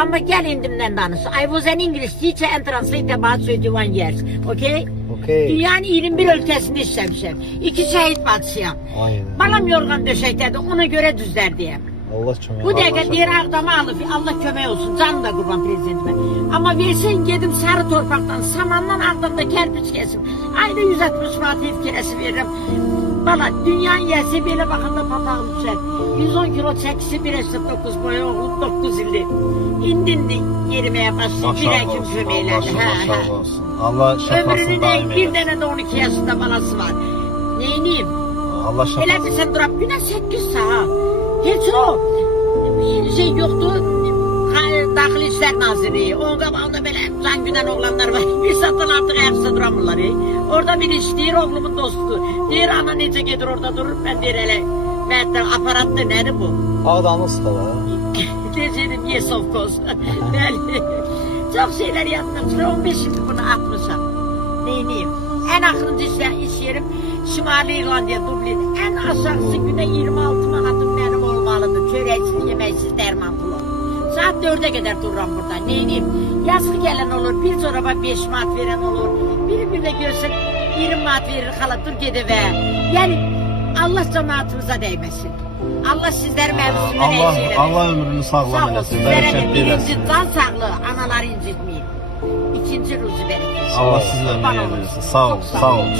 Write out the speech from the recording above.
Amma gəl indimdən danış. I was an English teacher and translator about 21 years. Okay? Okay. Dünyanın 21 ülkəsində işləmişəm. 2 şəhid bacısıyam. Aynen. Balam yorğan döşəkdədir, ona görə düzlər deyəm. Allah kömək. Bu dəqiqə deyir Ağdamı alıb, Allah kömək olsun, canım da qurban prezidentimə. Amma versən gedim sarı torpaqdan, samandan Ağdamda kərpiç kesim. Ayda 160 manat ev kirəsi verirəm. Bala, dünyanın yəsi belə baxanda papağım düşər. 110 kilo çəkisi 1,9 boyu oğlum 9 ildir. İndi yeriməyə başlayıb, bir həkim köməklədi. Maşallah olsun. Allah şəfasını Ömrünü daim deyil, bir eylesin. dənə də 12 yaşında balası var. Neyniyim? Allah Elə şəfasını. bilsən durab, günə 8 saat. Heç o şey yoxdur, Daxili İşlər Nazirliyi. Onun qabağında belə can güdən oğlanlar var. Bir saatdan artıq ayaqsa duramırlar. Orada bir işləyir, oğlumun dostudur. Deyir, ana necə gedir orada durur, mən deyir elə, məndən aparatdır, nədir bu? Ağdamı sıxala. Deyəcəydim, yes of course. Bəli. Çox şeylər yadmışlar, 15 ildir bunu atmışam. Neyniyim? Ən axırıncı iş yerim Şimali İrlandiya, Dublin. Ən aşağısı günə 26 manatım mənim olmalıdır. Çörəksiz, yeməksiz, dərman pulu. Saat 4'e kadar dururam burada. Neyniyim? Yazılı gelen olur, bir çoraba 5 manat veren olur. Bir de görsen 20 manat verir hala dur gidiver. Yani Allah cemaatimize değmesin. Allah sizler mevzusunu eylesin. Allah ömrünü Sağ sağlam olsun. eləsin. Verelim. Bərəkətli Birinci eləsin. can sağlığı, anaları incitmeyin. İkinci ruzi bereket. Allah sizlə Bana məyər olsun. versin. Sağ ol, Çok sağ ol.